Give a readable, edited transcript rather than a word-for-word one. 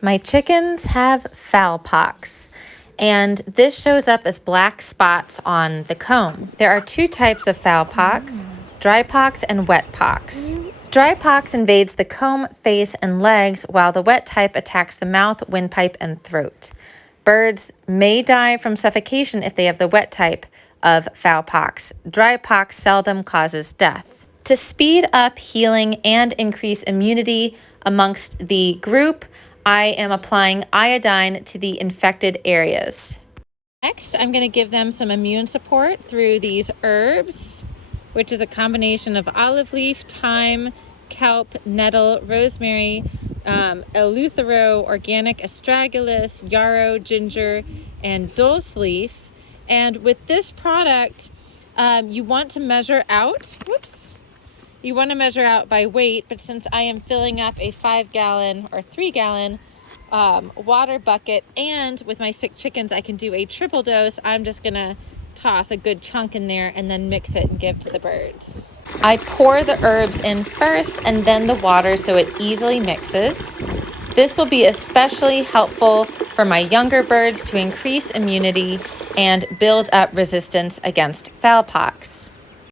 My chickens have fowl pox, and this shows up as black spots on the comb. There are two types of fowl pox, dry pox and wet pox. Dry pox invades the comb, face, and legs, while the wet type attacks the mouth, windpipe, and throat. Birds may die from suffocation if they have the wet type of fowl pox. Dry pox seldom causes death. To speed up healing and increase immunity amongst the group, I am applying iodine to the infected areas. Next, I'm going to give them some immune support through these herbs, which is a combination of olive leaf, thyme, kelp, nettle, rosemary, eleuthero, organic astragalus, yarrow, ginger, and dulse leaf. And with this product, you want to measure out, you want to measure out by weight, but since I am filling up a 5-gallon or 3-gallon water bucket, and with my sick chickens I can do a triple dose, I'm just gonna toss a good chunk in there and then mix it and give to the birds. I pour the herbs in first and then the water so it easily mixes. This will be especially helpful for my younger birds to increase immunity and build up resistance against fowl pox.